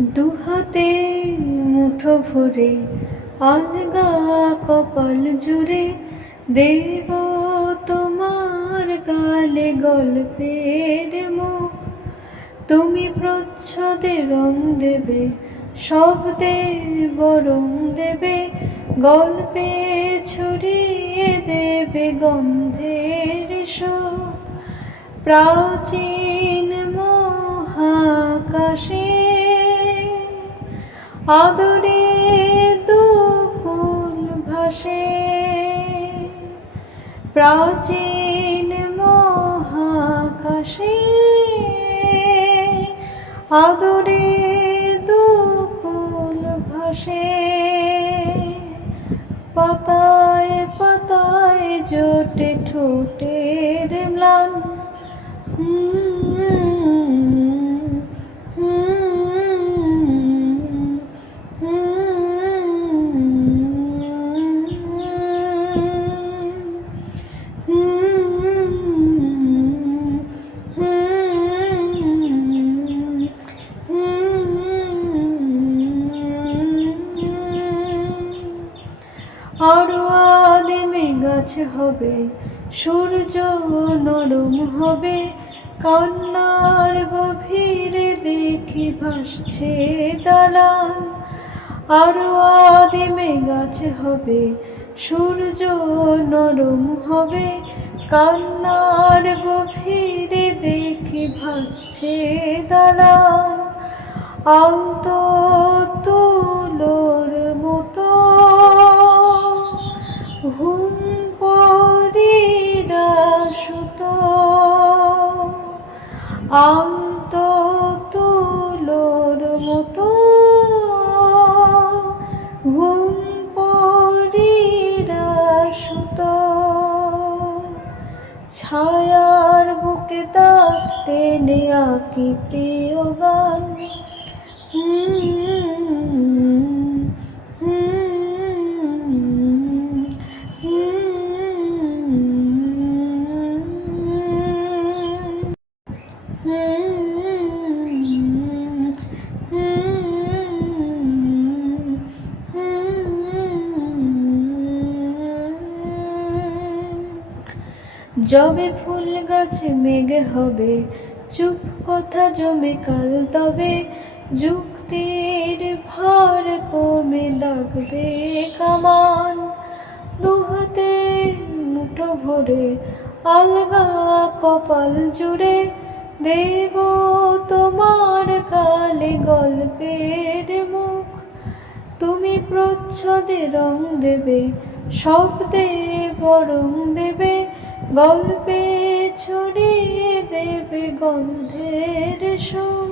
দুহাতে মুঠো ভরে আলগা কপাল জুড়ে দেব তোমার গালে গল্পের মুখ। তুমি প্রচ্ছদে রং দেবে, শব্দে বরং দেবে, গল্পে ছড়িয়ে দেবে গন্ধের শোক। প্রাচীন মহাকাশে আদরে দুকুল ভাসে, প্রাচীন মহাকাশে আদরে দুকুল ভাসে। পাতায় পাতায় জোটে ঠোঁটের ম্লান, আরো আদিমে গাছ হবে, সূর্য নরম হবে, কান্নার গভীরে দেখি ভাসছে দালান। আরো আদিমে গাছ হবে, সূর্য নরম হবে, কান্নার গভীরে দেখি ভাসছে দালান। আলতো তুলোর মতো ঘুম পড়িরা সুতো, আলতো তুলোর মতো ঘুম পড়িরা সুতো। ছায়ার বুকে দাগ টেনে আঁকি প্রিয় গান, যবে ফুল গাছে মেঘে হবে, চুপ কথা জমে কাল তবে, যুক্তির ভার কমে দাগবে কামান। দুহাতে মুঠো ভরে আলগা কপাল জুড়ে দেব তোমার গালে গল্পের মুখ। তুমি প্রচ্ছদে রং দেবে, শব্দে বরং দেবে, গল্পে ছড়িয়ে দেবে গন্ধের শোক।